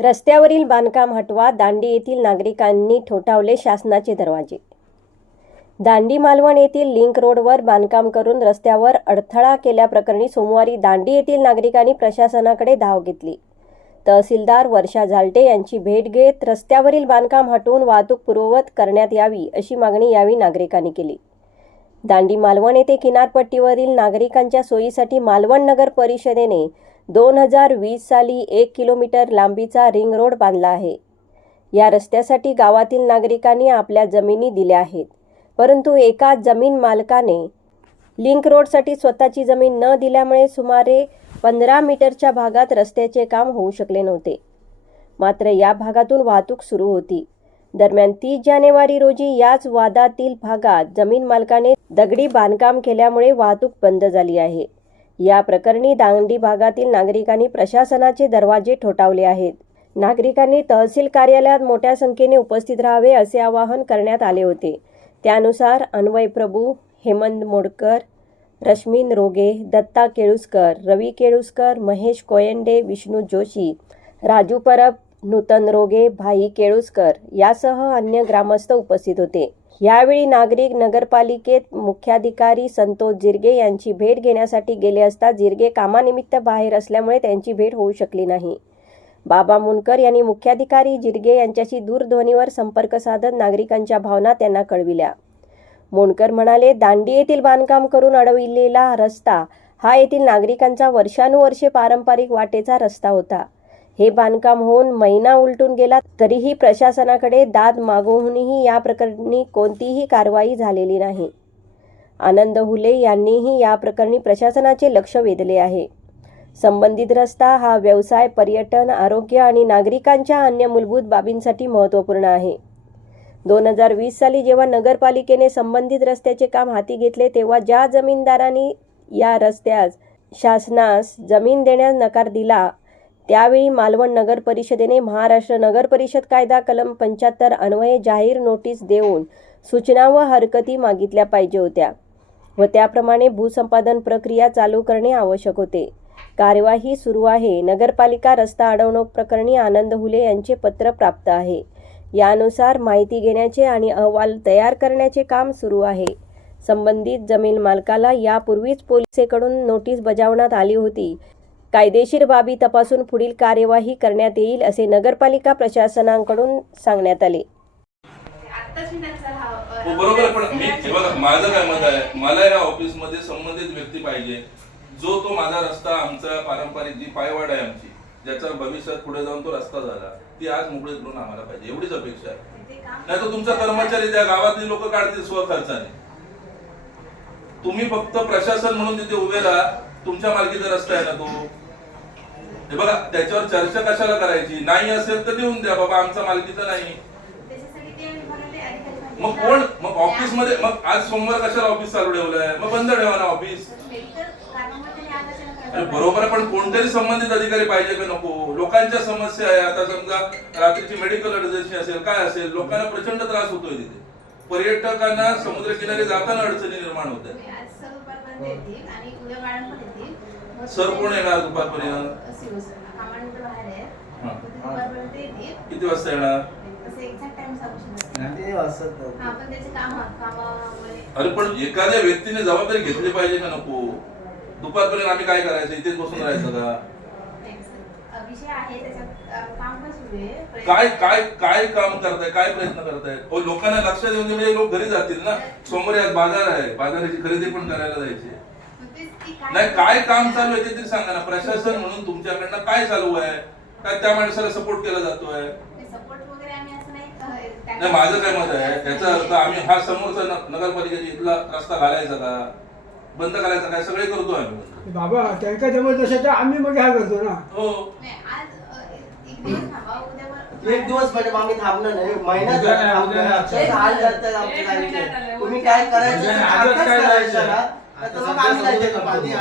रस्त्यावरील बांधकाम हटवा दांडी येथील नागरिकांनी ठोठावले शासनाचे दरवाजे. दांडी मालवण येथील लिंक रोडवर बांधकाम करून रस्त्यावर अडथळा केल्याप्रकरणी सोमवारी दांडी येथील नागरिकांनी प्रशासनाकडे धाव घेतली. तहसीलदार वर्षा झालटे यांची भेट घेत रस्त्यावरील बांधकाम हटवून वाहतूक पूर्ववत करण्यात यावी अशी मागणी यावेळी नागरिकांनी केली. दांडी मालवण येथे किनारपट्टीवरील नागरिकांच्या सोयीसाठी मालवण नगर परिषदेने दोन हजार वीस साली एक किलोमीटर लांबीचा रिंग रोड बांधला आहे. या रस्त्यासाठी गावातील नागरिकांनी आपल्या जमिनी दिल्या आहेत. परंतु एका जमीन मालकाने लिंक रोडसाठी स्वतःची जमीन न दिल्यामुळे सुमारे पंधरा मीटरच्या भागात रस्त्याचे काम होऊ शकले नव्हते. मात्र या भागातून वाहतूक सुरू होती. दरम्यान तीस जानेवारी रोजी याच वादातील भागात जमीन मालकाने दगडी बांधकाम केल्यामुळे वाहतूक बंद झाली आहे. या प्रकरणी दांडी भागातील नागरिकांनी प्रशासनाचे दरवाजे ठोठावले आहेत. नागरिकांनी तहसील कार्यालयात मोठ्या संख्येने उपस्थित राहावे असे आवाहन करण्यात आले होते. त्यानुसार अन्वय प्रभू हेमंत मोडकर रश्मीन रोगे दत्ता केळुसकर रवी केळुसकर महेश कोयंडे विष्णू जोशी राजू परब नूतन रोगे भाई केळुसकर यासह अन्य ग्रामस्थ उपस्थित होते. यावेळी नागरिक नगरपालिकेत मुख्याधिकारी संतोष जिरगे यांची भेट घेण्यासाठी गेले असता जिरगे कामानिमित्त बाहेर असल्यामुळे त्यांची भेट होऊ शकली नाही. बाबा मुनकर यांनी मुख्याधिकारी जिरगे यांच्याशी दूरध्वनीवर संपर्क साधत नागरिकांच्या भावना त्यांना कळविल्या. मोनकर म्हणाले दांडी येथील बांधकाम करून अडविलेला रस्ता हा येथील नागरिकांचा वर्षानुवर्षे पारंपरिक वाटेचा रस्ता होता. हे बांधकाम होऊन महिना उलटून गेला तरीही प्रशासनाकडे दाद मागूनही या प्रकरणी कोणतीही कारवाई झालेली नाही. आनंद हुले यांनीही या प्रकरणी प्रशासनाचे लक्ष वेधले आहे. संबंधित रस्ता हा व्यवसाय पर्यटन आरोग्य आणि नागरिकांच्या अन्य मूलभूत बाबींसाठी महत्त्वपूर्ण आहे. दोन हजार वीस साली जेव्हा नगरपालिकेने संबंधित रस्त्याचे काम हाती घेतले तेव्हा ज्या जमीनदारांनी या रस्त्यास शासनास जमीन देण्यास नकार दिला त्यावेळी मालवण नगर परिषदेने महाराष्ट्र नगर परिषद कायदा कलम पंच्याहत्तर अन्वये जाहीर नोटीस देऊन सूचना व हरकती मागितल्या पाहिजे होत्या व त्याप्रमाणे भूसंपादन प्रक्रिया चालू करणे आवश्यक होते. कार्यवाही सुरू आहे. नगरपालिका रस्ता अडवणूक प्रकरणी आनंद हुले यांचे पत्र प्राप्त आहे. यानुसार माहिती घेण्याचे आणि अहवाल तयार करण्याचे काम सुरू आहे. संबंधित जमीन मालकाला यापूर्वीच पोलिसेकडून नोटीस बजावण्यात आली होती. कायदेशीर बाबी तपासून पुढील कार्यवाही करण्यात येईल असे नगरपालिका प्रशासनाकडून सांगण्यात आले. हो, बरोबर पण मी बघा माझं काय मत आहे मला या ऑफिसमध्ये संबंधित व्यक्ती पाहिजे. जो तो माझा रस्ता आमचा पारंपरिक जी पायवाड आहे आमची ज्याचा भविष्यात पुढे जाऊन तो रस्ता झाला ती आज मोकळी करून आम्हाला पाहिजे एवढीच अपेक्षा आहे. नाही तर तुमचा कर्मचारी त्या गावातली लोक काढतील स्वखर्चाने तुम्ही फक्त प्रशासन म्हणून तिथे उभे राहा तुमच्या मालकीचा रस्ता आहे ना तो. हे बघा त्याच्यावर चर्चा कशाला करायची? नाही असेल तर देऊन द्या बाबा आमचा मालकीचा नाही. मग कोण? मग ऑफिसमध्ये मग आज सोमवार कशाला ऑफिस चालू ठेवलंय? मग बंद ठेवा ना ऑफिस. अरे बरोबर पण कोणतरी संबंधित अधिकारी पाहिजे का नको? लोकांच्या समस्या आहे. आता समजा रात्रीची मेडिकल इमर्जन्सी असेल काय असेल लोकांना प्रचंड त्रास होतोय तिथे. पर्यटकांना समुद्र किनारी जाताना अडचणी निर्माण होत आहेत सर दुपारपर्यंत येतील आणि उद्या मॅडम पण येतील. मग सर ते- कोण येणार दुपारपर्यंत? बाहेर आहे. हा. येतील. किती वाजता येणार? हा अरे पण एखाद्या व्यक्तीने जबाबदारी घेतली पाहिजे का नको? दुपारपर्यंत आम्ही काय करायचं? इथेच बसून राहायचं का. विषय आहे त्याच्यात अ, काम पण सुरू आहे. प्रयत्न- काय काय काय काम करताय काय प्रयत्न करताय? ओ लोकांना लक्षात येऊन दे म्हणजे लोक घरी जातील ना. सोमवारी आज बाजार आहे बाजाराची खरेदी पण करायला जायची. नाही काय काम चालू आहे ते तरी सांगा ना. प्रशासन म्हणून तुमच्याकडनं काय चालू आहे? काय त्या माणसाला सपोर्ट केला जातोय? सपोर्ट वगैरे आम्ही असं नाही माझं काय मत आहे? याचा अर्थ आम्ही हा समोरचा नगरपालिकेचा इथला रस्ता घालायचा का? बंद करायचा काय सगळे करतो आम्ही. बाबा त्यांना जमत नसेल तर आम्ही मग ह्या करतो ना. हो. एक दिवस म्हणजे आम्ही थांबणार नाही महिना उद्या झाला नाही, थांबणार. उद्या नाही. अक्षरशः हाल करतात आमच्या गाडीचे. तुम्ही काय करायचं उद्या असेल नाही, आजच आताच काय करायचं करायचं? ना. नाही तर मग आम्ही काय देतो पाणी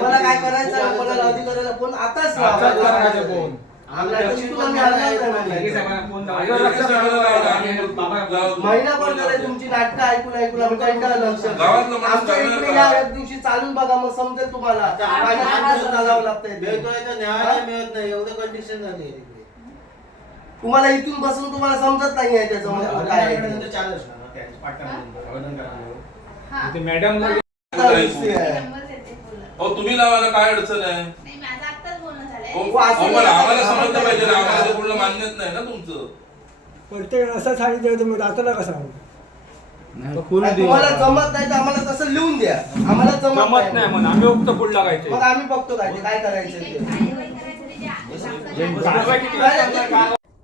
मला काय करायचं आहे, मला अधिकाऱ्याला फोन आताच लावा. आताच करायचं फोन. आम्हाला तर इथून आम्ही हलणार नाही. लगेच आम्हाला फोन लावा. लगेच आम्हाला लावा. आम्ही बाबा, गावात- महिनाभर झाले तुमची नाटकं ऐकून ऐकून आम्ही कंटाळलो लक्ष गावातलं माणूस आमच्या करणार इकडे का? या एक दिवशी चालून बघा मग समजेल तुम्हाला पाणी घालून चालावं लागतंय ते. तर न्यायालय मिळत नाही एवढं कंडिशन झाली आहे तुम्हाला इथून बसून तुम्हाला समजत नाही आहे त्याचं म्हणजे काय आहे ते. हा. ते मॅडम आता विषय आहे. नंबरच येते बोला. अहो तुम्ही लावा ना काय अडचण आहे नाही माझं आत्ताच बोलणं झालंय अहो, हो, असं अहो, पण नाही. आम्हाला समजलं पाहिजे ना आम्हाला ते बोलणं मान्यच नाही ना तुमचं प्रत्येकाने असं सांगितलं दाताला कसं सांगू आणि तुम्हाला जमत नाही तर आम्हाला तसं लिहून द्या आम्हाला जमत जमत नाही म्हणून आम्ही फक्त पुढ लागायचे मग आम्ही बघतो काय ते काय करायचं ठीक ते आहे, कार्यवाही करायचं ते जे आहे, कारवाई किती काय-